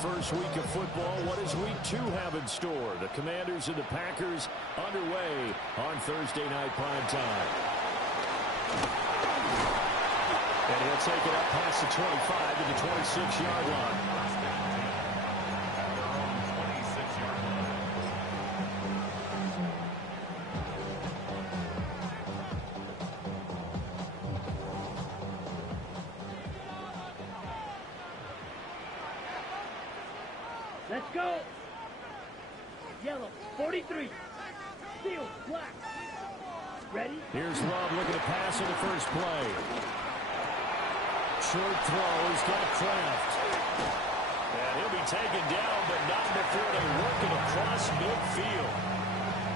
first week of football. What does week 2 have in store? The Commanders and the Packers underway on Thursday night prime time. And he'll take it up past the 25 to the 26-yard line. Let's go. Yellow, 43. Steel, black. Ready? Here's Love looking to pass on the first play. Short throw. He's got Kraft. And he'll be taken down, but not before they work it across midfield.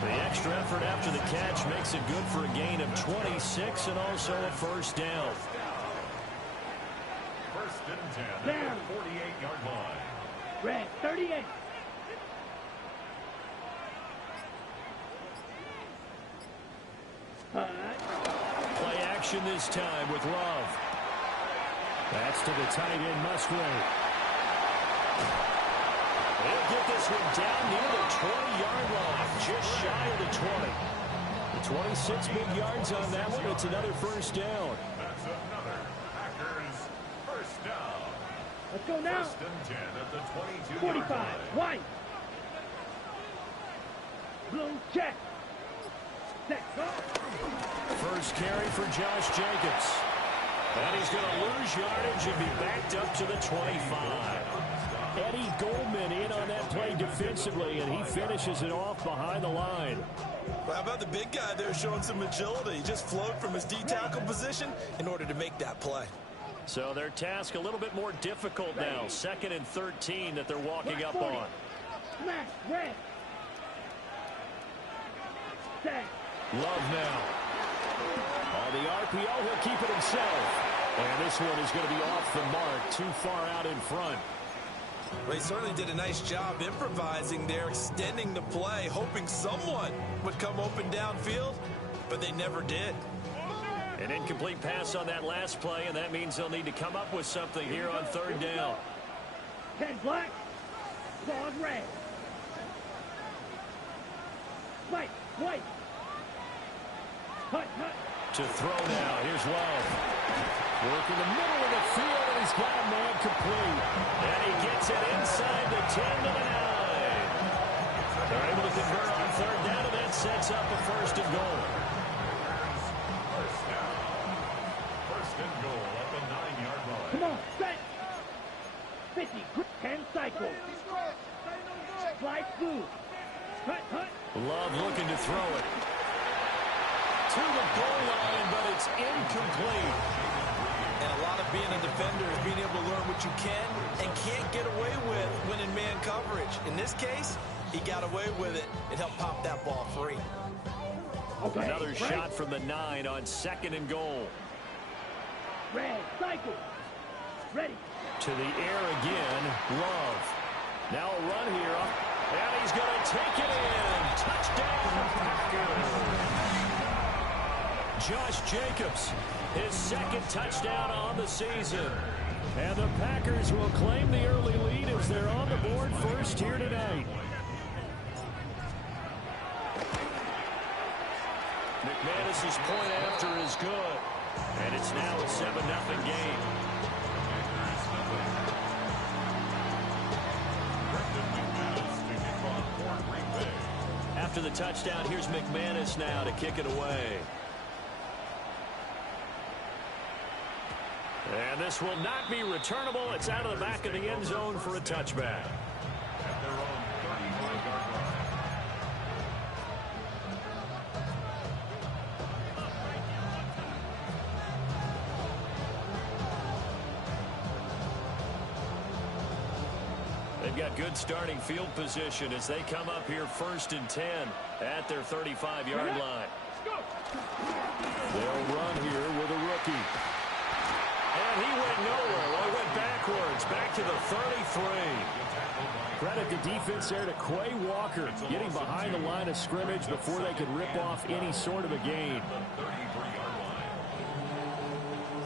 The extra effort after the catch makes it good for a gain of 26 and also a first down. First and 10 at the 48-yard line. Red, 38. Play action this time with Love. That's to the tight end, Musgrave. They'll get this one down near the 20-yard line, just shy of the 20. The 26 big yards on that one. It's another first down. That's another Packers first down. Let's go now. First and 10 at the 22-yard 45. line. White. Blue check. Set. Go. First carry for Josh Jacobs. And he's going to lose yardage and be backed up to the 25. Eddie Goldman in on that play defensively, and he finishes it off behind the line. Well, how about the big guy there showing some agility? He just floated from his D-tackle position in order to make that play. So their task a little bit more difficult now. 2nd and 13 that they're walking up on. Smash, red. Set. Love now. On the RPO, he'll keep it himself. And this one is going to be off the mark, too far out in front. Well, he certainly did a nice job improvising there, extending the play, hoping someone would come open downfield, but they never did. An incomplete pass on that last play, and that means they'll need to come up with something here on 3rd down. 10 black. Claws red. White, white. Hut, hut. To throw now, here's Love. Work in the middle of the field, and he's got a man complete. And he gets it inside the 10 to the 9. They're able to convert on 3rd down, and that sets up a 1st and goal. First down. First and goal at the 9-yard line. Come on, set. 50, 10 cycle. Slide through. Hut, hut. Love looking to throw it. To the goal line, but it's incomplete. And a lot of being a defender is being able to learn what you can and can't get away with when in man coverage. In this case, he got away with it. It helped pop that ball free. Okay, Another right. shot from the 9 on 2nd and goal. Red, cycle. Ready. To the air again, Love. Now a run here, and he's going to take it in. Touchdown, Packers. Josh Jacobs, his 2nd touchdown on the season. And the Packers will claim the early lead as they're on the board first here tonight. McManus's point after is good. And it's now a 7-0 game. After the touchdown, here's McManus now to kick it away. And this will not be returnable. It's out of the back of the end zone for a touchback. At their own 35-yard line. They've got good starting field position as they come up here 1st and 10 at their 35-yard line. They'll run here with a rookie. And he went nowhere. Well, he went backwards, back to the 33. Credit the defense there to Quay Walker, getting behind the line of scrimmage before they could rip off any sort of a gain.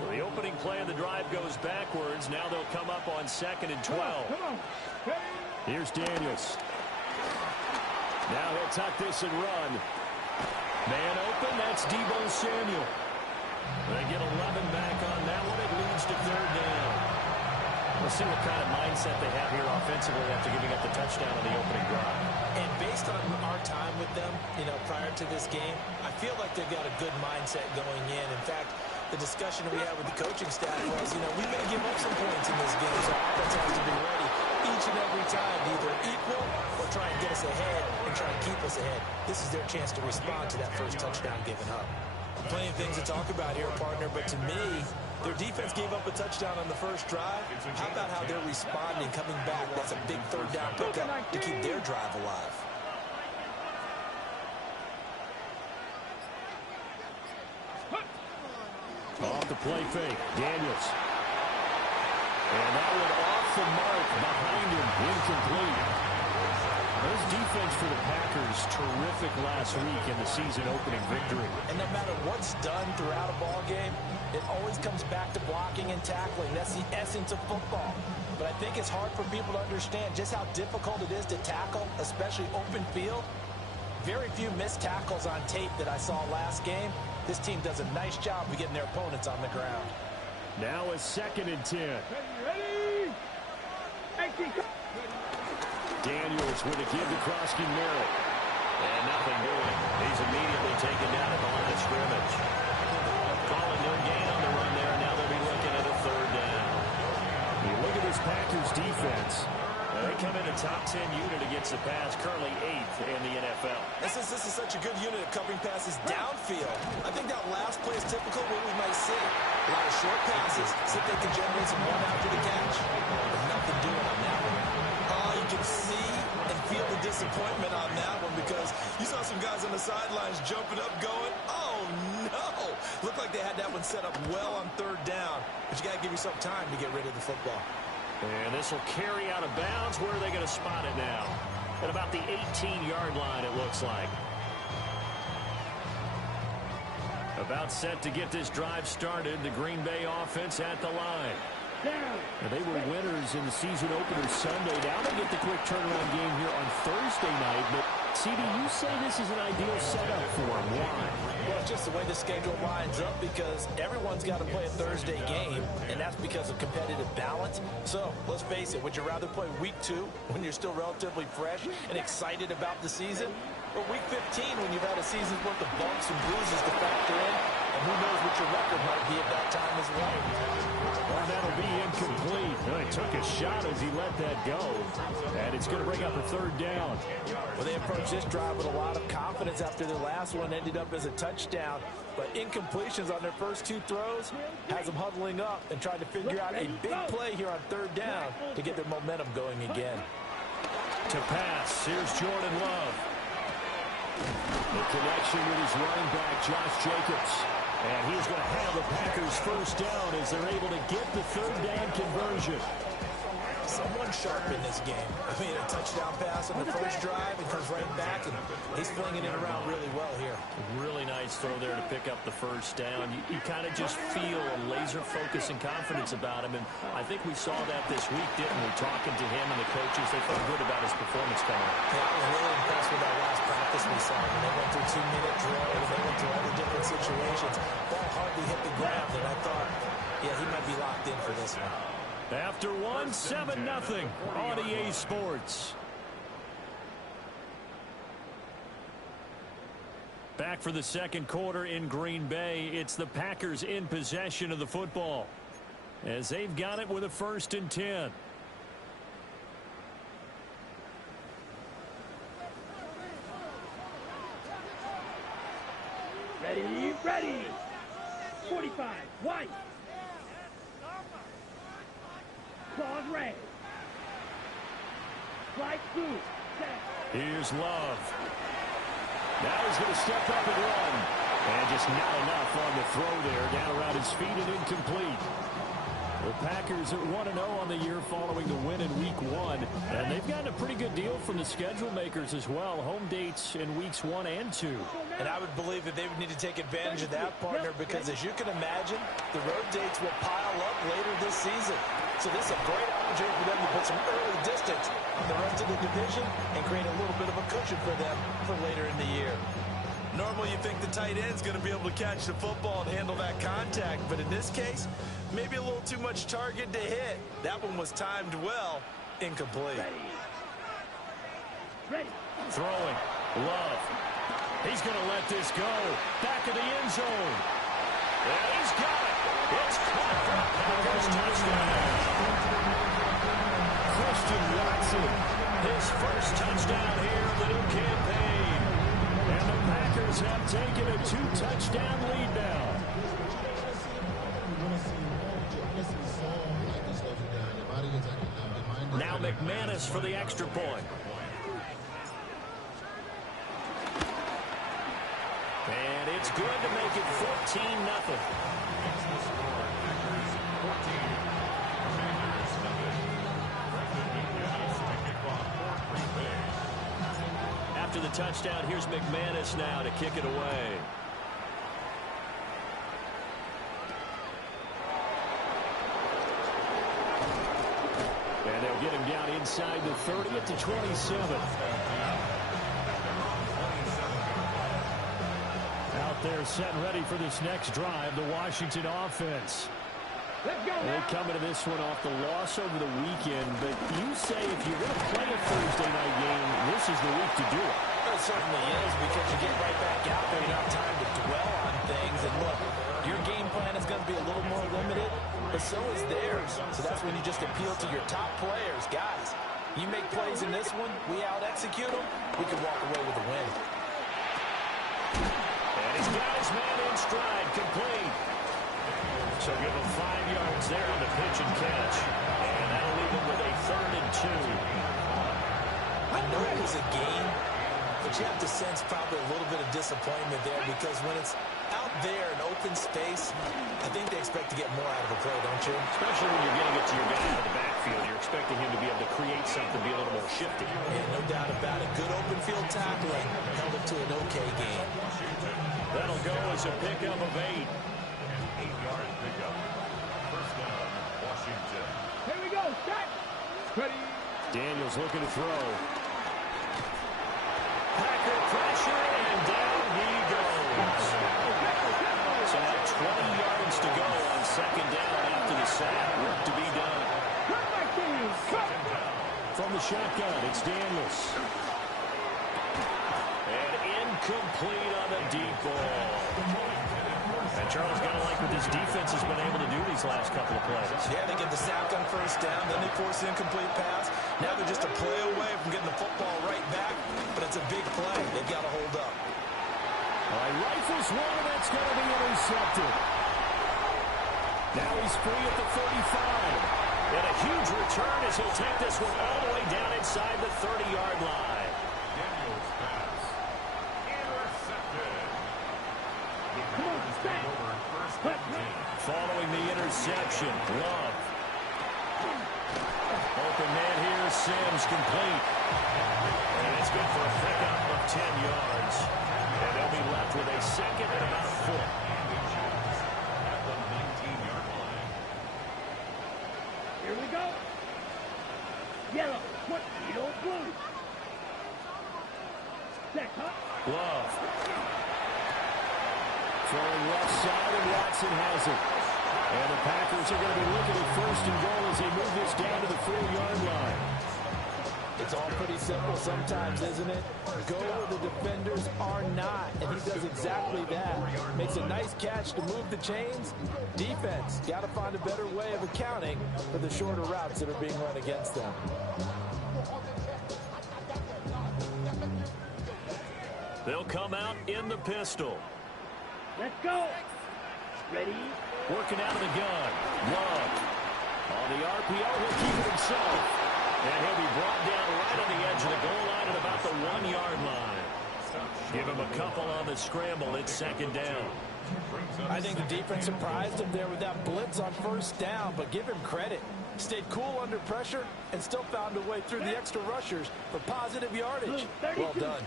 So the opening play of the drive goes backwards. Now they'll come up on 2nd and 12. Come on. Here's Daniels. Now he'll tuck this and run. Man open, that's Deebo Samuel. They get 11 back on that one. It leads to 3rd down. We'll see what kind of mindset they have here offensively after giving up the touchdown on the opening drive. And based on our time with them, prior to this game, I feel like they've got a good mindset going in. In fact, the discussion we had with the coaching staff was, we may give up some points in this game, so our offense has to be ready each and every time to either equal or try and get us ahead and try and keep us ahead. This is their chance to respond to that first touchdown given up. Plenty of things to talk about here, partner, but to me, their defense gave up a touchdown on the first drive. How about how they're responding, coming back? That's a big 3rd down pickup to keep their drive alive. Off the play fake, Daniels. And that one off the mark behind him, incomplete. This defense for the Packers, terrific last week in the season-opening victory. And no matter what's done throughout a ball game, it always comes back to blocking and tackling. That's the essence of football. But I think it's hard for people to understand just how difficult it is to tackle, especially open field. Very few missed tackles on tape that I saw last game. This team does a nice job of getting their opponents on the ground. Now a 2nd and 10. Ready? Daniels with a give to Krosky-Merritt. And nothing doing. He's immediately taken down at the line of scrimmage. Calling no gain on the run there. Now they'll be looking at a 3rd down. You look at this Packers defense. They come in a top 10 unit against the pass, currently 8th in the NFL. This is such a good unit of covering passes downfield. I think that last play is typical of what we might see. A lot of short passes, see if they can generate some run after the catch. But nothing doing on that one. Oh, you can see and feel the disappointment on that one because you saw some guys on the sidelines jumping up going, oh no! Looked like they had that one set up well on 3rd down. But you got to give yourself time to get rid of the football. And this will carry out of bounds. Where are they going to spot it now? At about the 18-yard line, it looks like. About set to get this drive started. The Green Bay offense at the line. Now, they were winners in the season opener Sunday. Now they get the quick turnaround game here on Thursday night. But, CD, you say this is an ideal setup for them. Why? Well, it's just the way the schedule lines up because everyone's got to play a Thursday game, and that's because of competitive balance. So, let's face it, would you rather play week 2 when you're still relatively fresh and excited about the season? Or week 15 when you've had a season's worth of bumps and bruises to factor in? And who knows what your record might be at that time as well. Well, that'll be incomplete. He took a shot as he let that go. And it's going to bring up a 3rd down. Well, they approached this drive with a lot of confidence after their last one ended up as a touchdown. But incompletions on their first 2 throws has them huddling up and trying to figure out a big play here on 3rd down to get their momentum going again. To pass, here's Jordan Love. The connection with his running back, Josh Jacobs. And he's going to have the Packers first down as they're able to get the 3rd down conversion. Someone sharp in this game. I mean, a touchdown pass on the first drive and comes right back, and he's flinging it around really well here. Really nice throw there to pick up the first down. You kind of just feel a laser focus and confidence about him, and I think we saw that this week, didn't we? Talking to him and the coaches, they felt good about his performance coming up. Yeah, I was really impressed with that last practice we saw. When they went through 2-minute drill, and they went through all the different situations. Ball hardly hit the ground, and I thought, yeah, he might be locked in for this one. After 7-0 on EA Sports. Back for the 2nd quarter in Green Bay. It's the Packers in possession of the football as they've got it with a 1st and 10. Ready. 45. White. Claws red. Flight blue. Set. Here's Love. Now he's going to step up and run. And just not enough on the throw there. Down around his feet and incomplete. The Packers at 1-0 on the year following the win in Week 1. And they've gotten a pretty good deal from the schedule makers as well. Home dates in Weeks 1 and 2. And I would believe that they would need to take advantage of that, partner, because as you can imagine, the road dates will pile up later this season. So this is a great opportunity for them to put some early distance on the rest of the division and create a little bit of a cushion for them for later in the year. Normally you think the tight end's going to be able to catch the football and handle that contact, but in this case, maybe a little too much target to hit. That one was timed well, incomplete. Ready. Throwing. Love. He's going to let this go. Back of the end zone. And he's got it. It's caught for a Packers touchdown. Christian Watson, his first touchdown here in the new campaign. And the Packers have taken a 2-touchdown lead now. Now McManus for the extra point. And it's good to make it 14-0. After the touchdown, here's McManus now to kick it away. And they'll get him down inside the 30 at the 27. Out there set and ready for this next drive, the Washington offense. Let's go. They come into this one off the loss over the weekend, but you say if you're going to play a Thursday night game, this is the week to do it. It certainly is, because you get right back out there. You don't have time to dwell on things. And look, your game plan is going to be a little more limited, but so is theirs. So that's when you just appeal to your top players. Guys, you make plays in this one, we out-execute them, we can walk away with a win. And he's got his man in stride, complete. So give him 5 yards there on the pitch and catch. And that'll leave him with a 3rd and 2. I know it was a game, but you have to sense probably a little bit of disappointment there, because when it's out there in open space, I think they expect to get more out of the play, don't you? Especially when you're getting it to your guy out of the backfield. You're expecting him to be able to create something, be a little more shifty. Yeah, no doubt about it. Good open field tackling held it to an okay game. That'll go as a pickup of 8. 8-yard pickup. First down, Washington. Here we go. Set. Ready. Daniels looking to throw. Packer pressure, and down he goes. So about 20 yards to go on 2nd down after the sack. Work to be done. From the shotgun, it's Daniels. And incomplete on the deep ball. And Charles got to like what this defense has been able to do these last couple of plays. Yeah, they get the sack on 1st down, then they force an incomplete pass. Now they're just a play away from getting the football right back, but it's a big play. They've got to hold up. All right, rifles one, and that's going to be intercepted. Now he's free at the 35. And a huge return as he'll take this one all the way down inside the 30-yard line. Daniels pass. Intercepted. Come on, set. First and 10. Following the interception, Love. Open man here, Sims complete. And it's good for a pickup of 10 yards. And they'll be left with a 2nd and about 4. At the 19-yard line. Here we go. Yellow. What? Yellow, blue. Set. Huh? Love. Throwing left side, and Watson has it. And the Packers are going to be looking at 1st and goal as they move this down to the 4-yard line. It's all pretty simple sometimes, isn't it? Go where the defenders are not, and he does exactly that. Makes a nice catch to move the chains. Defense, got to find a better way of accounting for the shorter routes that are being run against them. They'll come out in the pistol. Let's go. Ready. Working out of the gun. Love. On the RPO, he'll keep it himself. And he'll be brought down right on the edge of the goal line at about the 1-yard line. Give him a couple on the scramble. It's second down. I think the defense surprised him there with that blitz on first down, but give him credit. Stayed cool under pressure and still found a way through the extra rushers for positive yardage. Well done.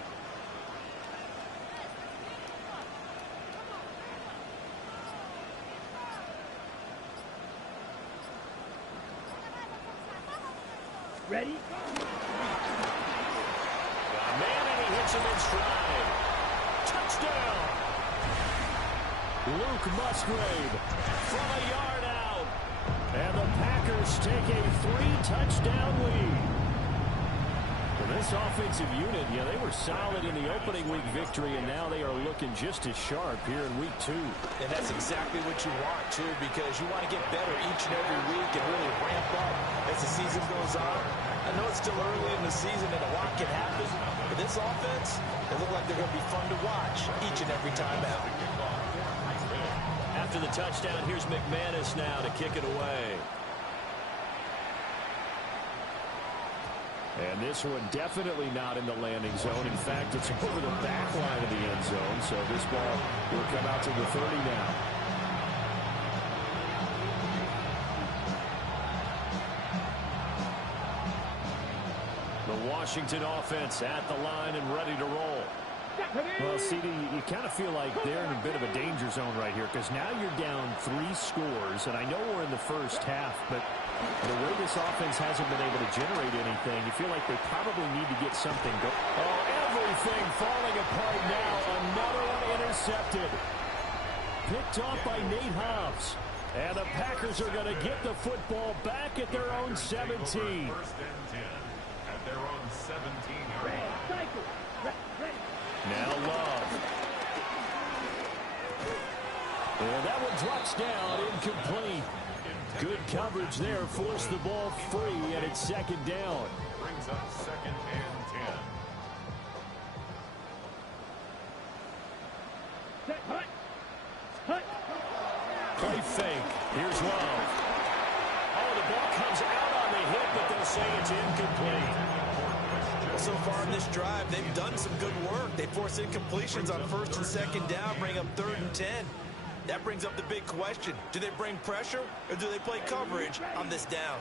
Ready? Man, and he hits him in stride. Touchdown! Luke Musgrave from a yard out. And the Packers take a 3-touchdown lead. Well, this offensive unit, they were solid in the opening week victory, and now they are looking just as sharp here in week 2. And that's exactly what you want, too, because you want to get better each and every week and really ramp up as the season goes on. I know it's still early in the season and a lot can happen, but this offense, they look like they're going to be fun to watch each and every time out. After the touchdown, here's McManus now to kick it away. And this one definitely not in the landing zone. In fact, it's over the back line of the end zone, so this ball will come out to the 30 now. The Washington offense at the line and ready to roll. Well, CD, you kind of feel like they're in a bit of a danger zone right here because now you're down 3 scores, and I know we're in the first half, but the way this offense hasn't been able to generate anything, you feel like they probably need to get something going. Oh, everything falling apart now. Another one intercepted. Picked off by Nate Hobbs. And the Packers are going to get the football back at their own 17. First and 10 at their own 17-yard line. Now Love. And that one drops down, incomplete. Good coverage there, forced the ball free, and it's second down. Brings up second and 10. Hut. Hut. Play fake. Here's Love. Oh, the ball comes out on the hit, but they'll say it's incomplete. So far in this drive, they've done some good work. They force incompletions on first and second down, bring up 3rd and 10. That brings up the big question. Do they bring pressure or do they play coverage on this down?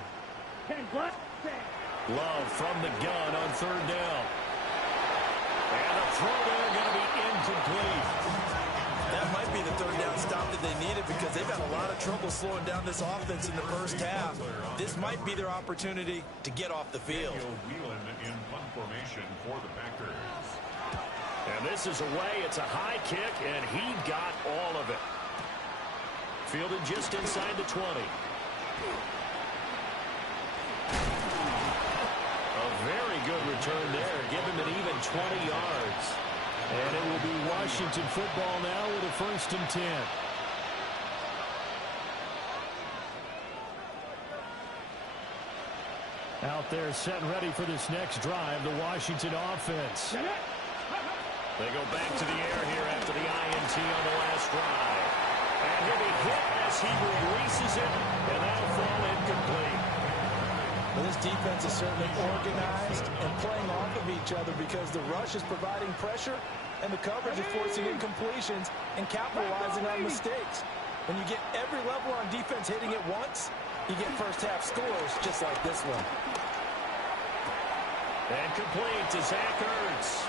Love from the gun on 3rd down. And the throw there going to be incomplete. That might be the 3rd down stop that they needed because they've had a lot of trouble slowing down this offense in the first half. This might be their opportunity to get off the field. In punt formation for the Packers. And this is away. It's a high kick, and he got all of it. Fielded just inside the 20. A very good return there. Give him an even 20 yards. And it will be Washington football now with a 1st and 10. Out there set and ready for this next drive, the Washington offense. They go back to the air here after the INT on the last drive. And he'll be hit as he releases it, and that'll fall incomplete. Well, this defense is certainly organized and playing off of each other because the rush is providing pressure and the coverage is forcing incompletions and capitalizing on mistakes. When you get every level on defense hitting it once, you get first half scores just like this one. And complete to Zach Ertz.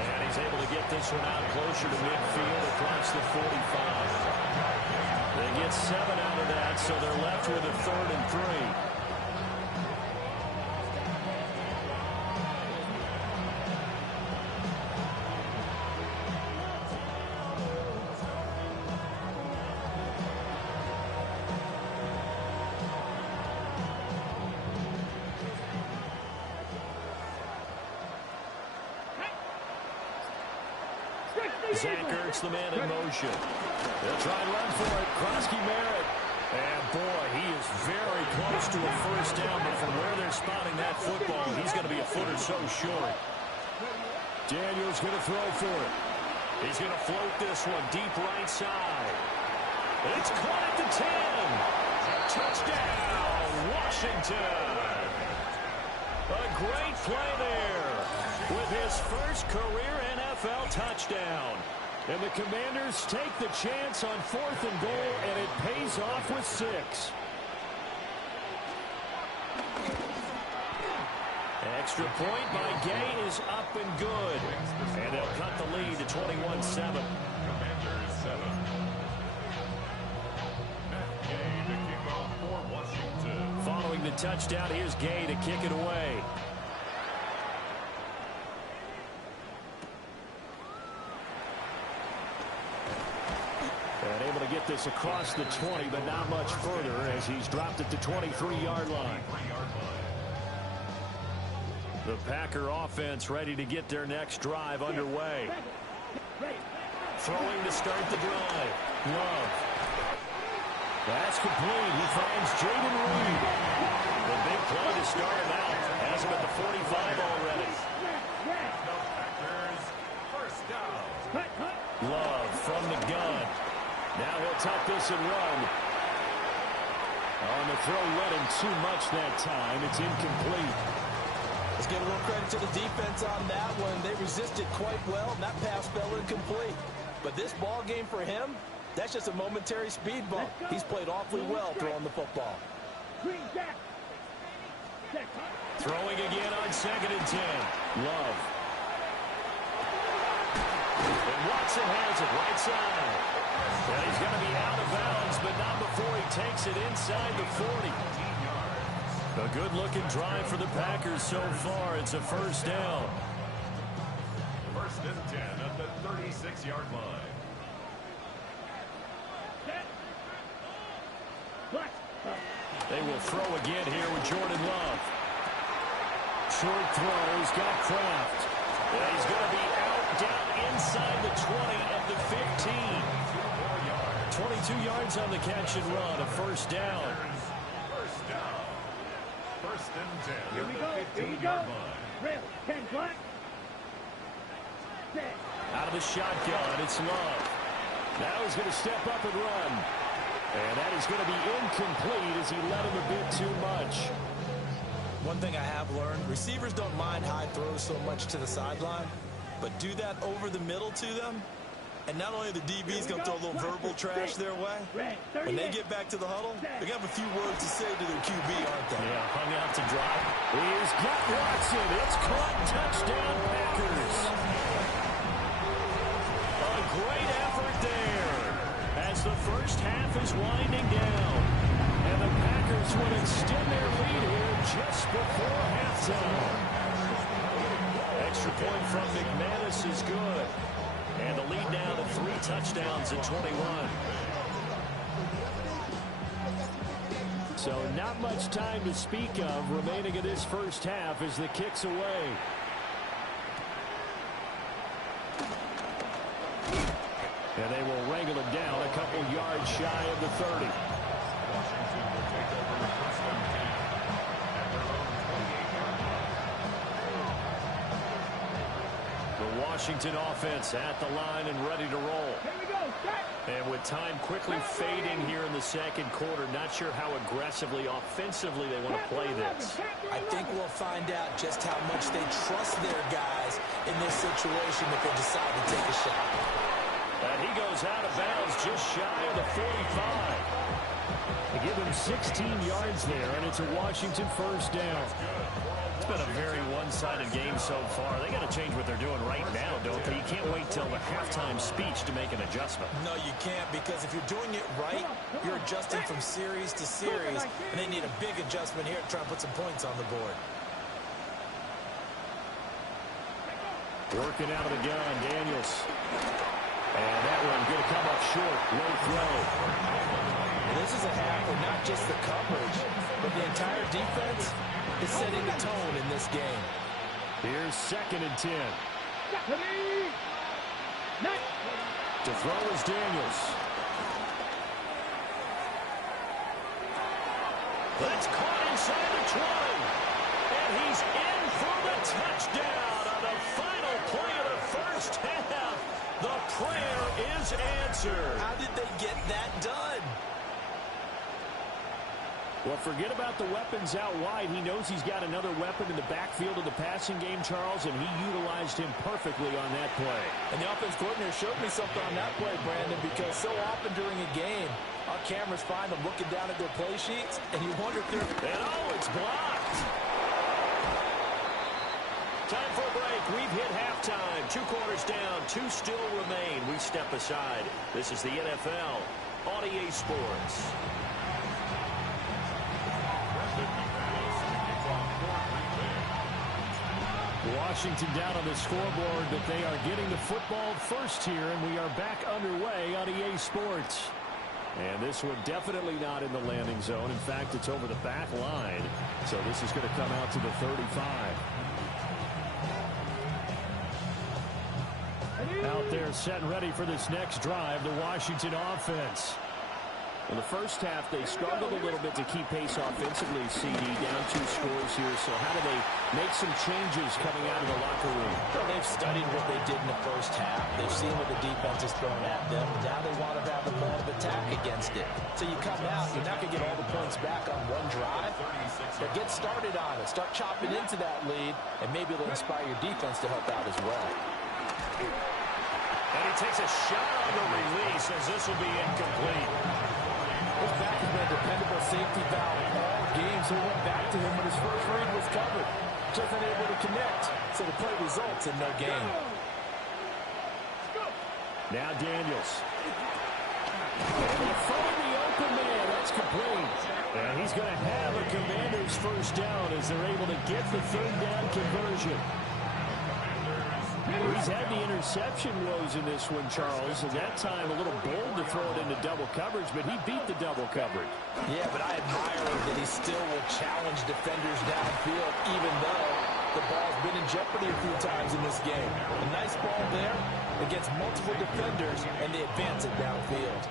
And he's able to get this one out closer to midfield across the 45. They get 7 out of that, so they're left with a 3rd and 3. Zach Ertz, the man in motion. They'll try and run for it. Krosky Merritt. And boy, he is very close to a first down, but from where they're spotting that football, he's going to be a foot or so short. Daniels going to throw for it. He's going to float this one deep right side. It's caught at the 10. Touchdown, Washington. A great play there. with his first career NFL touchdown. And the Commanders take the chance on 4th and goal, and it pays off with 6. Extra point by Gay is up and good. And they'll cut the lead to 21-7. Commanders 7. Gay to kick off for Washington. Following the touchdown, here's Gay to kick it away. And able to get this across the 20, but not much further as he's dropped at the 23-yard line. The Packer offense ready to get their next drive underway. Throwing to start the drive. Love. That's complete. He finds Jaden Reed. The big play to start him out. Has him at the 45 already. Packers first down. Love from the gun. Now he'll tuck this and run. On the throw, let him too much that time. It's incomplete. Let's give a little credit to the defense on that one. They resisted quite well, and that pass fell incomplete. But this ball game for him, that's just a momentary speed bump. He's played awfully well throwing the football. Throwing again on 2nd and 10. Love. And Watson has it right side. And he's going to be out of bounds, but not before he takes it inside the 40. A good-looking drive for the Packers so far. It's a first down. 1st and 10 at the 36-yard line. They will throw again here with Jordan Love. Short throw. He's got Kraft. And he's going to be out down inside the 20 of the 15. 22 yards on the catch and run. A first down. First down. 1st and 10 Here we go. at the Here we go. 15-yard line. Rail. 10 black. Set. Out of the shotgun, it's Love. Now he's going to step up and run. And that is going to be incomplete as he led him a bit too much. One thing I have learned, receivers don't mind high throws so much to the sideline, but do that over the middle to them, and not only are the DBs going to throw a little verbal trash their way, when they get back to the huddle, they're going to have a few words to say to their QB, aren't they? Yeah, hung out to drop. Here's got Watson. It's caught. Touchdown, Packers. A great effort there as the first half is winding down. And the Packers would extend their lead here just before halftime. Extra point from McManus is good. And the lead now to 3 touchdowns at 21. So not much time to speak of remaining in this first half as the kick's away. And they will wrangle it down a couple yards shy of the 30. Washington will take over 1st and 10 at their own 28-yard line. The Washington offense at the line and ready to roll. Here we go. Set. And with time quickly fading here in the second quarter, not sure how aggressively, offensively they want to play this. I think we'll find out just how much they trust their guys in this situation if they decide to take a shot. And he goes out of bounds just shy of the 45. They give him 16 yards there, and it's a Washington first down. It's been a very one-sided game so far. They got to change what they're doing right now, don't they? You can't wait till the halftime speech to make an adjustment. No, you can't, because if you're doing it right, you're adjusting from series to series, and they need a big adjustment here to try and put some points on the board. Working out of the gun, Daniels. And that one going to come up short. Low throw. This is a half where not just the coverage, but the entire defense is setting the tone in this game. Here's 2nd and 10. To throw is Daniels. That's caught inside the 20. And he's in for the touchdown on the final play of the first half. The prayer is answered. How did they get that done? Well, forget about the weapons out wide. He knows he's got another weapon in the backfield of the passing game, Charles, and he utilized him perfectly on that play. And the offense coordinator showed me something on that play, Brandon, because so often during a game, our cameras find them looking down at their play sheets, and you wonder if they're... And oh, it's blocked. Time for a break. We've hit halftime. 2 quarters down. 2 still remain. We step aside. This is the NFL on EA Sports. Washington down on the scoreboard, but they are getting the football first here, and we are back underway on EA Sports. And this one definitely not in the landing zone. In fact, it's over the back line. So this is going to come out to the 35. Out there set and ready for this next drive, the Washington offense. In the first half, they struggled a little bit to keep pace offensively, CD, down 2 scores here. So how do they make some changes coming out of the locker room? Well, they've studied what they did in the first half. They've seen what the defense has thrown at them. Now they want to have the plan of attack against it. So you come out, you're not going to get all the points back on one drive. But get started on it. Start chopping into that lead, and maybe it'll inspire your defense to help out as well. And he takes a shot on the release as this will be incomplete. His back has been a dependable safety valve all game, so he went back to him when his first read was covered. Just unable to connect, so the play results in no gain. Now Daniels. And they find the open man. That's complete. And he's going to have a Commander's first down as they're able to get the 3rd down conversion. He's had the interception woes in this one, Charles. At that time, a little bold to throw it into double coverage, but he beat the double coverage. Yeah, but I admire that he still will challenge defenders downfield, even though the ball's been in jeopardy a few times in this game. A nice ball there against multiple defenders, and they advance it downfield.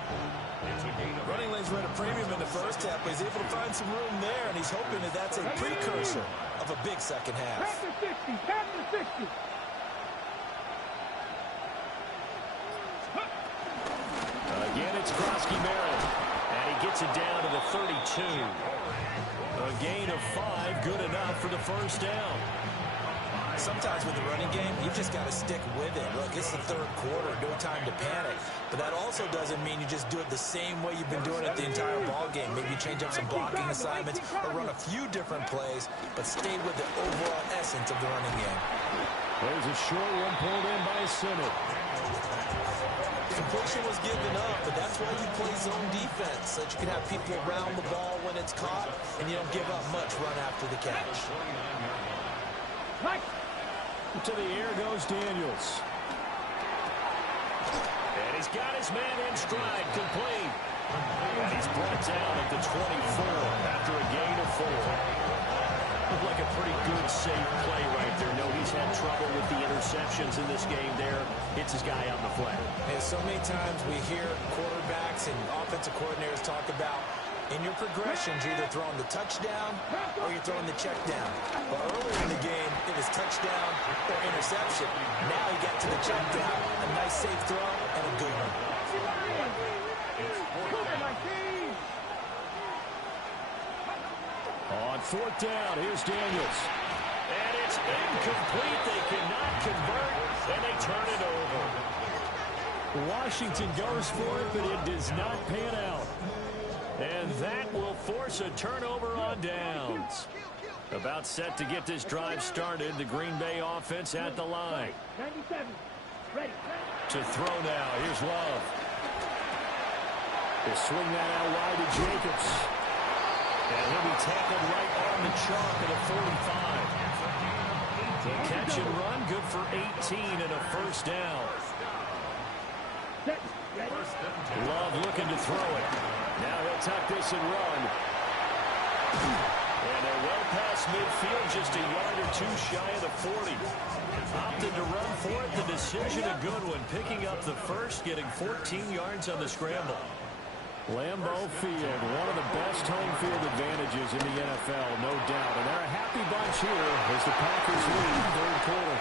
Running lanes were at a premium in the first half, but he's able to find some room there, and he's hoping that that's a precursor of a big second half. Back to 60, back to 60. Again, it's Krosky-Merritt, and he gets it down to the 32. A gain of 5, good enough for the first down. Sometimes with the running game, you've just got to stick with it. Look, it's the 3rd quarter, no time to panic. But that also doesn't mean you just do it the same way you've been doing it the entire ball game. Maybe you change up some blocking assignments or run a few different plays, but stay with the overall essence of the running game. There's a short one pulled in by Simmons. Completion was given up, but that's why you play zone defense, so that you can have people around the ball when it's caught, and you don't give up much run after the catch. To the air goes Daniels. And he's got his man in stride, complete. And he's brought down at the 24 after a gain of 4. Looked like a pretty good, safe play right there. No, he's had trouble with the interceptions in this game there. Hits his guy out in the flat. And so many times we hear quarterbacks and offensive coordinators talk about in your progressions, you're either throwing the touchdown or you're throwing the check down. But earlier in the game, it was touchdown or interception. Now he got to the check down, a nice safe throw, and a good one. On 4th down, here's Daniels. And it's incomplete. They cannot convert, and they turn it over. Washington goes for it, but it does not pan out. And that will force a turnover on downs. About set to get this drive started. The Green Bay offense at the line. 97. Ready. To throw now. Here's Love. They swing that out wide to Jacobs. And he'll be tackled right on the chalk at a 45. The catch and run, good for 18 and a first down. Love looking to throw it. Now he'll tuck this and run. And they're well past midfield, just a yard or 2 shy of the 40. Opted to run for it. The decision a good one. Picking up the first, getting 14 yards on the scramble. Lambeau Field, one of the best home field advantages in the NFL, no doubt. And they're a happy bunch here as the Packers lead 3rd quarter.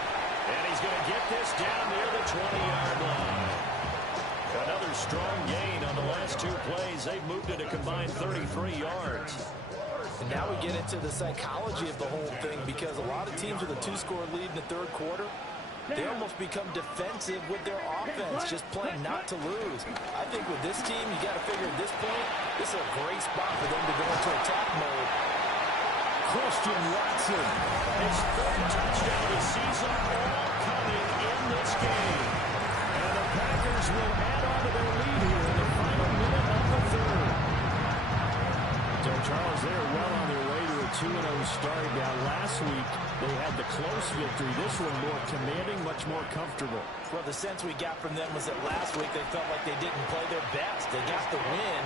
And he's going to get this down near the 20-yard line. Another strong gain on the last 2 plays. They've moved it a combined 33 yards. And now we get into the psychology of the whole thing, because a lot of teams with a 2-score lead in the third quarter, they almost become defensive with their offense, just playing not to lose. I think with this team, you got to figure at this point, this is a great spot for them to go into attack mode. Christian Watson, his third touchdown of the season, all coming in this game. And the Packers will add on to their lead here in the final minute of the third. So, Charles, they're well on their way to a 2-0 start. Now, last week, they had the close victory. This one more commanding, much more comfortable. Well, the sense we got from them was that last week they felt like they didn't play their best. They got the win,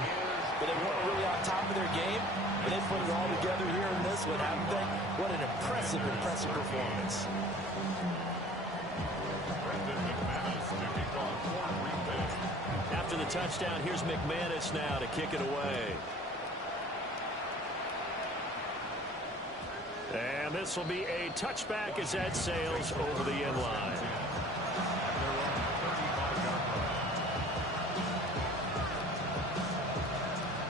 but they weren't really on top of their game. But they put it all together here in this one, haven't they? What an impressive, impressive performance. After the touchdown, here's McManus now to kick it away. And this will be a touchback as that sails over the end line.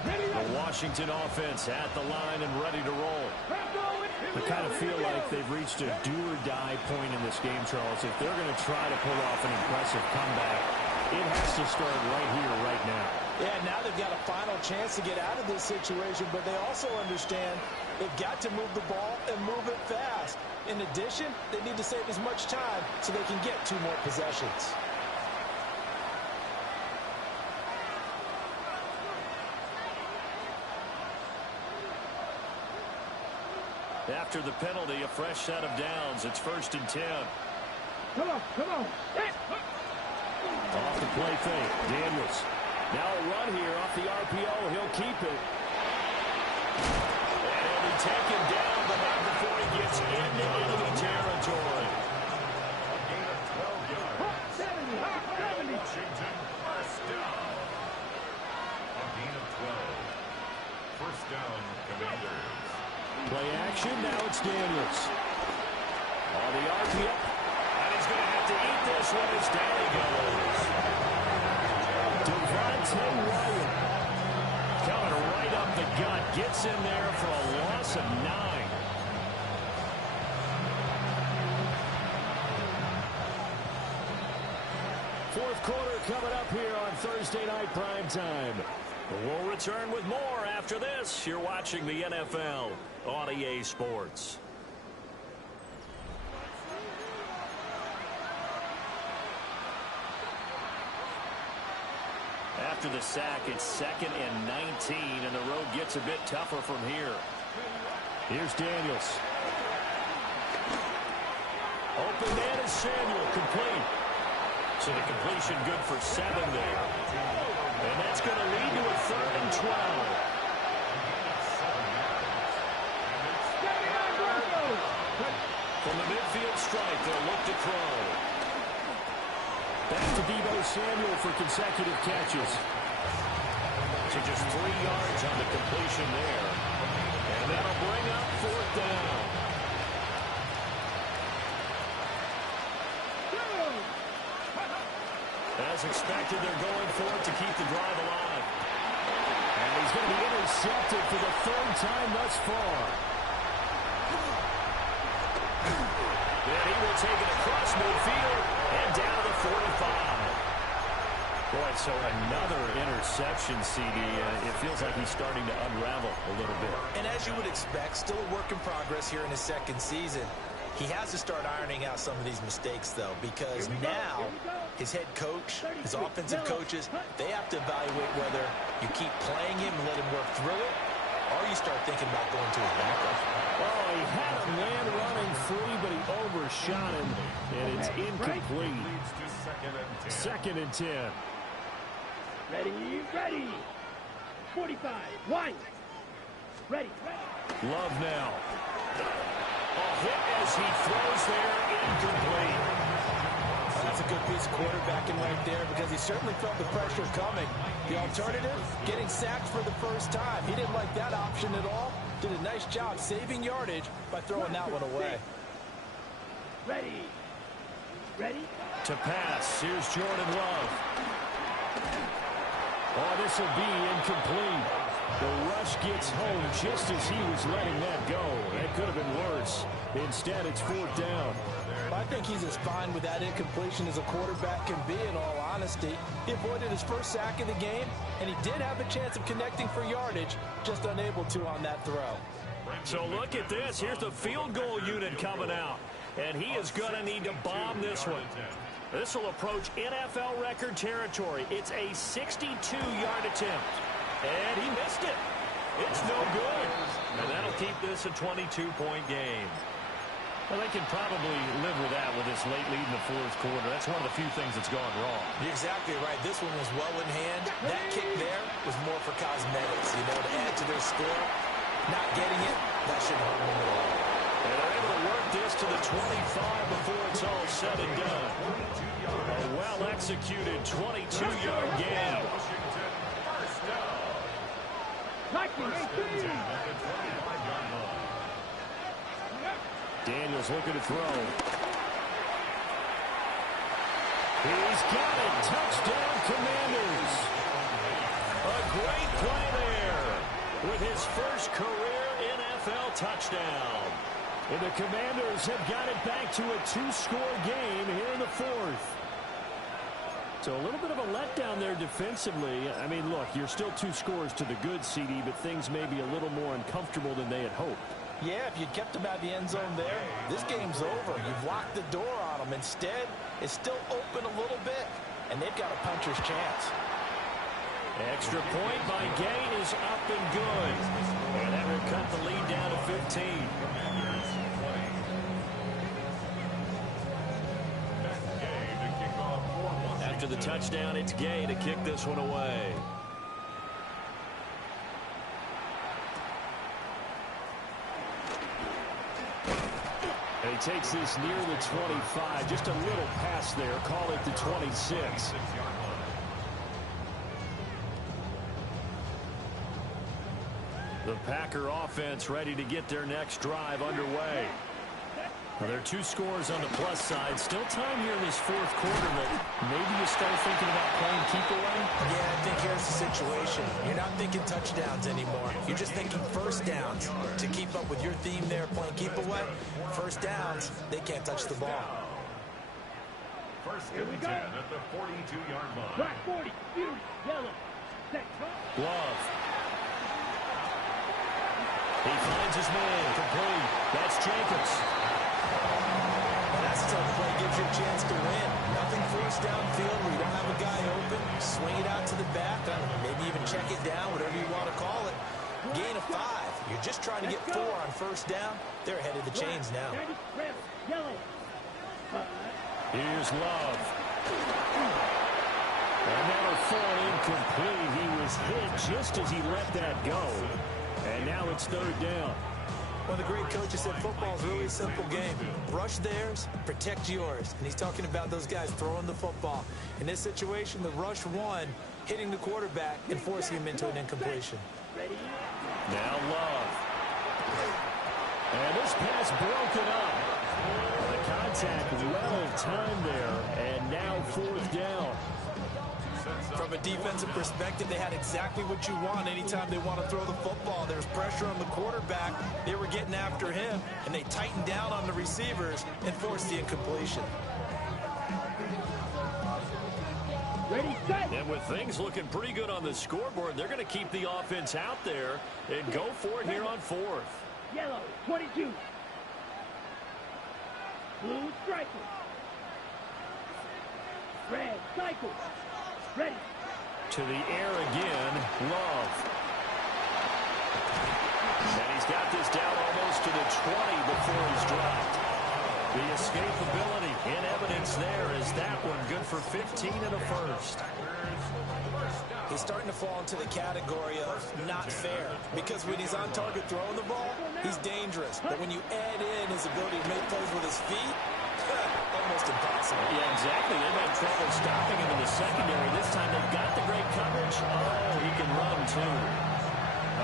The Washington offense at the line and ready to roll. I kind of feel like they've reached a do-or-die point in this game, Charles. If they're going to try to pull off an impressive comeback, it has to start right here, right now. Yeah, now they've got a final chance to get out of this situation, but they also understand they've got to move the ball and move it fast. In addition, they need to save as much time so they can get 2 more possessions. After the penalty, a fresh set of downs. It's 1st and 10. Come on, come on. Off the play fake. Daniels. Now a run here off the RPO. He'll keep it. And he'll be taken down, but not before he gets into enemy territory. A gain of 12 yards. 70. Washington, first down. A gain of 12. First down, Commanders. Play action. Now it's Daniels. On the RPO. And he's going to have to eat this one as down he goes. Devontae Wyatt coming right up the gut. Gets in there for a loss of 9. Fourth quarter coming up here on Thursday Night Primetime. We'll return with more after this. You're watching the NFL on EA Sports. After the sack, it's 2nd and 19, and the road gets a bit tougher from here. Here's Daniels. Open man is Samuel, complete. So the completion good for 7 there. And that's going to lead to a 3rd and 12. From the midfield stripe, they'll look to throw. Back to Deebo Samuel for consecutive catches. So just 3 yards on the completion there. And that'll bring up 4th down. As expected, they're going for it to keep the drive alive. And he's going to be intercepted for the 3rd time thus far. And he will take it across midfield and down to the 45. Boy, so another interception, CD. It feels like he's starting to unravel a little bit. And as you would expect, still a work in progress here in his 2nd season. He has to start ironing out some of these mistakes, though, because now his head coach, his offensive coaches, they have to evaluate whether you keep playing him and let him work through it, or you start thinking about going to his backup. Oh, he had a man running free, but he overshot him, and it's incomplete. 2nd and 10. Ready. 45. Wide. Ready. Love now. A hit as he throws there, incomplete. That's a good piece of quarterbacking right there, because he certainly felt the pressure coming. The alternative, getting sacked for the first time. He didn't like that option at all. Did a nice job saving yardage by throwing that one away. Ready. To pass, here's Jordan Love. Oh, this will be incomplete. The rush gets home just as he was letting that go. That could have been worse. Instead, it's 4th down. I think he's as fine with that incompletion as a quarterback can be, in all honesty. He avoided his first sack of the game, and he did have a chance of connecting for yardage, just unable to on that throw. So look at this. Here's the field goal unit coming out, and he is going to need to bomb this one. This will approach NFL record territory. It's a 62-yard attempt, and he missed it. It's no good, and that'll keep this a 22-point game. Well, they can probably live with that with this late lead in the 4th quarter. That's one of the few things that's gone wrong. You're exactly right. This one was well in hand. That kick there was more for cosmetics, to add to their score. Not getting it, that shouldn't hurt them at all. And they're able to work this to the 25 before it's all said and done. A well-executed 22-yard gain. Daniels looking to throw. He's got it. Touchdown, Commanders. A great play there with his first career NFL touchdown. And the Commanders have got it back to a 2-score game here in the 4th. So a little bit of a letdown there defensively. I mean, look, you're still 2 scores to the good, CD, but things may be a little more uncomfortable than they had hoped. Yeah, if you'd kept them out of the end zone there, this game's over. You've locked the door on them. Instead, it's still open a little bit, and they've got a puncher's chance. Extra point by Gay is up and good. And that will cut the lead down to 15. After the touchdown, it's Gay to kick this one away. And he takes this near the 25. Just a little pass there. Call it the 26. The Packer offense ready to get their next drive underway. Well, there are 2 scores on the plus side. Still time here in this 4th quarter that maybe you start thinking about playing keep away. Yeah, I think here's the situation. You're not thinking touchdowns anymore. You're just thinking first downs. To keep up with your theme there, playing keep away, first downs, they can't touch the ball. First and 10 at the 42-yard line. Black 40, beauty, yellow, set, Love. He finds his man, complete. That's Jacobs. That's a tough play, gives you a chance to win. Nothing forced downfield where you don't have a guy open. Swing it out to the back, maybe even check it down, whatever you want to call it. Gain of 5. You're just trying to get 4 on first down. They're ahead of the chains now. yellow. Here's Love. And that'll fall incomplete. He was hit just as he let that go. And now it's 3rd down. One of the great coaches said football is really a simple game. Rush theirs, protect yours. And he's talking about those guys throwing the football. In this situation, the rush won, hitting the quarterback and forcing him into an incompletion. Now Love. And this pass broken up. The contact well timed there. And now 4th down. From a defensive perspective, they had exactly what you want anytime they want to throw the football. There's pressure on the quarterback. They were getting after him, and they tightened down on the receivers and forced the incompletion. Ready, set. And with things looking pretty good on the scoreboard, they're going to keep the offense out there and go for it here on 4th. Yellow, 22. Blue, striker. Red, cycle. Ready. To the air again, Love. And he's got this down almost to the 20 before he's dropped. The escapability in evidence there is that one good for 15 and a first. He's starting to fall into the category of not fair because when he's on target throwing the ball, he's dangerous. But when you add in his ability to make plays with his feet, almost impossible. Yeah, exactly. They've had trouble stopping him in the secondary. This time they've got the great coverage. Oh, he can run, too.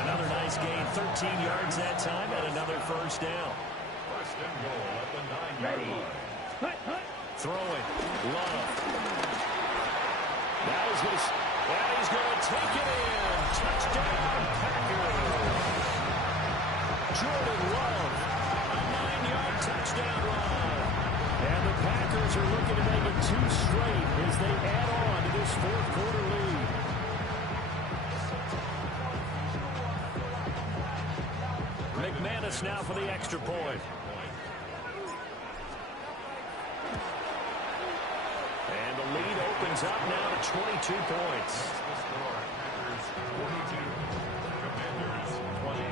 Another nice gain, 13 yards that time, and another first down. First and goal at the 9-yard line. Throwing. Love. Now he's going to... And he's going to take it in. Touchdown, Packers. Jordan Love, a 9-yard touchdown run. And the Packers are looking to make it 2 straight as they add on to this fourth-quarter lead. McManus now for the extra point. And the lead opens up now to 22 points. Packers 42, Commanders 20.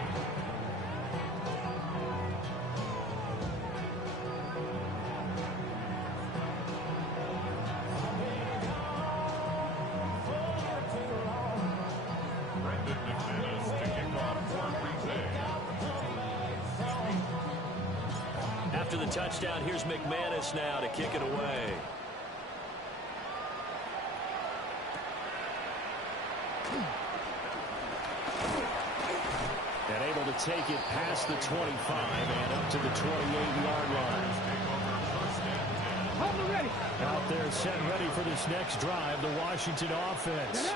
Brendan McManus to kick off for Green Bay. After the touchdown, here's McManus now to kick it away. And able to take it past the 25 and up to the 28-yard line. Hold it ready. Out there set ready for this next drive, the Washington offense.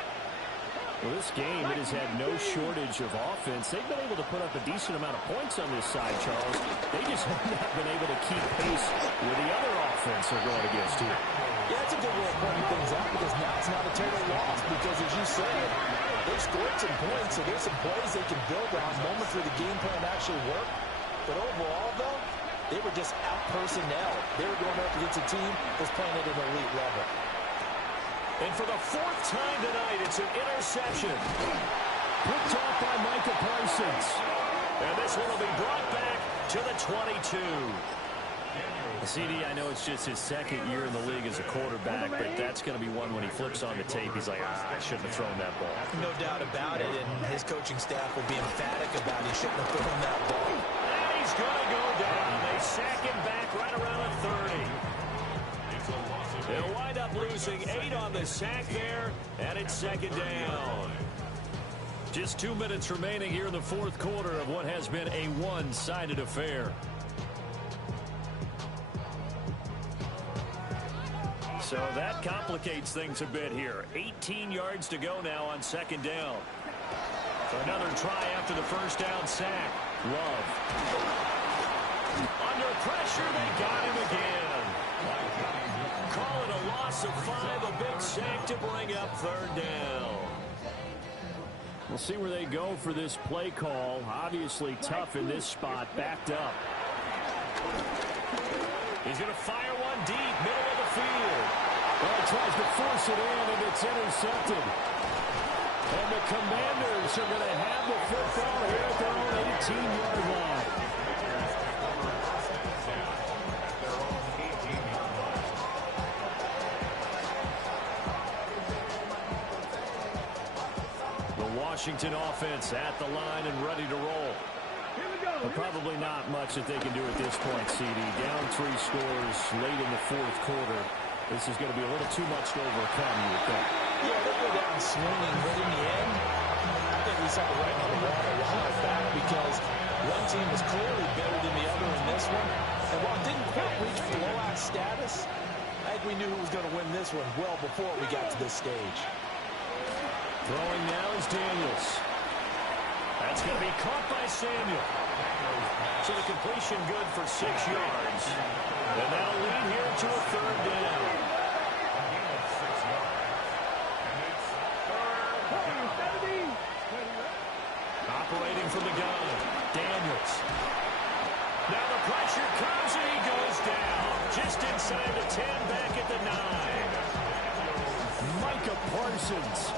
Well, this game, it has had no shortage of offense. They've been able to put up a decent amount of points on this side, Charles. They just have not been able to keep pace with the other offense they're going against here. Yeah, it's a good way of pointing things out because now it's not a total loss because, as you said, they've scored some points, so there's some plays they can build on, moments where the game plan actually worked. But overall, though, they were just out-personnel. They were going up against a team that's playing at an elite level. And for the 4th time tonight, it's an interception. Picked off by Micah Parsons. And this one will be brought back to the 22. CD, I know it's just his 2nd year in the league as a quarterback, but that's going to be one when he flips on the tape. He's like, I shouldn't have thrown that ball. No doubt about it, and his coaching staff will be emphatic about he shouldn't have thrown that ball. And he's going to go down. They sack him back right around the 30. They'll wind up losing 8 on the sack there, and it's 2nd down. Just 2 minutes remaining here in the 4th quarter of what has been a one-sided affair. So that complicates things a bit here. 18 yards to go now on 2nd down. Another try after the first down sack. Love. Under pressure, they got him again. Call it a loss of 5, a big sack to bring up 3rd down. We'll see where they go for this play call. Obviously tough in this spot, backed up. He's going to fire one deep, middle of the field. Well, he tries to force it in, and it's intercepted. And the Commanders are going to have the football here at their own 18-yard line. Washington offense at the line and ready to roll. But probably not much that they can do at this point, CD. Down 3 scores late in the 4th quarter. This is going to be a little too much to overcome, you would think. Yeah, they'll go down swinging, but in the end, I think we saw the writing on the wall a while back because one team was clearly better than the other in this one. And while it didn't quite reach blowout status, I think we knew who was going to win this one well before we got to this stage. Throwing now is Daniels. That's going to be caught by Samuel. So the completion good for 6 yards. And that'll lead here to a 3rd down. Operating from the gun, Daniels. Now the pressure comes and he goes down. Just inside the 10, back at the 9. Micah Parsons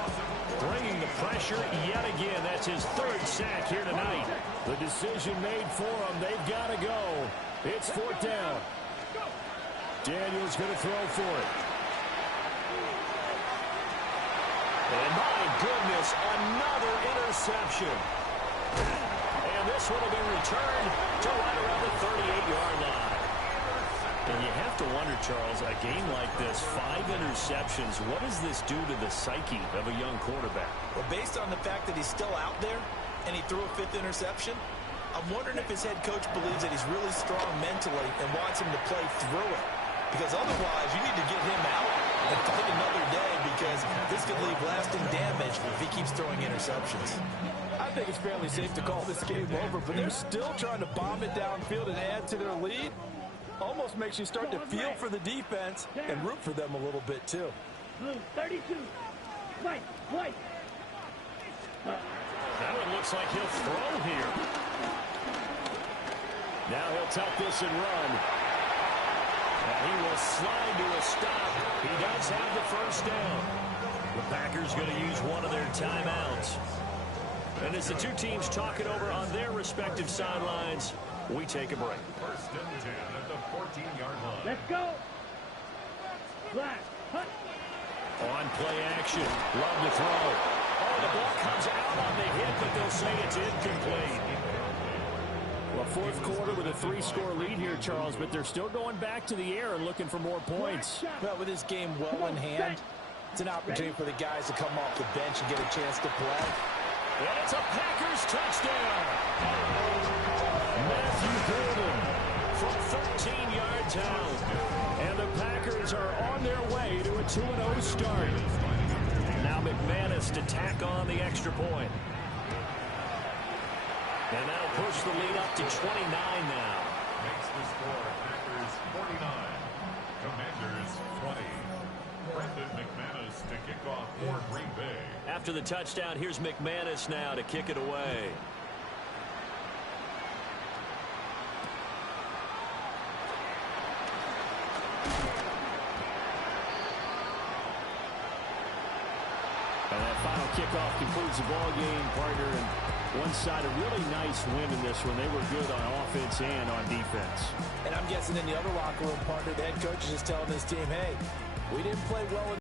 bringing the pressure yet again. That's his 3rd sack here tonight. The decision made for him. They've got to go. It's 4th down. Daniels going to throw for it. And my goodness, another interception. And this one will be returned to right around the 38-yard line. And you have to wonder, Charles, a game like this, 5 interceptions, what does this do to the psyche of a young quarterback? Well, based on the fact that he's still out there and he threw a 5th interception, I'm wondering if his head coach believes that he's really strong mentally and wants him to play through it. Because otherwise, you need to get him out and fight another day because this could leave lasting damage if he keeps throwing interceptions. I think it's fairly safe to call this game over, but they're still trying to bomb it downfield and add to their lead. Almost makes you start to feel for the defense and root for them a little bit too. Blue 32. White. That one looks like he'll throw here. Now he'll tuck this and run. And he will slide to a stop. He does have the first down. The Packers going to use one of their timeouts. And as the two teams talk it over on their respective sidelines, we take a break. First and 10 at the 14-yard line. Let's go. Black. Hut. On play action. Love to throw. Oh, the ball comes out on the hit, but they'll say it's incomplete. Well, fourth quarter with a 3-score lead here, Charles, but they're still going back to the air and looking for more points. Well, with this game well in hand, it's an opportunity for the guys to come off the bench and get a chance to play. And it's a Packers touchdown. Matthew Golden from 13 yards out. And the Packers are on their way to a 2-0 start. Now McManus to tack on the extra point. And that'll push the lead up to 29 now. Makes the score Packers 49, Commanders 20. Brendan McManus to kick off for Green Bay. After the touchdown, here's McManus now to kick it away. And that final kickoff concludes the ball game, partner. And one side, a really nice win in this one. They were good on offense and on defense. And I'm guessing in the other locker room, partner, the head coach is just telling this team, hey, we didn't play well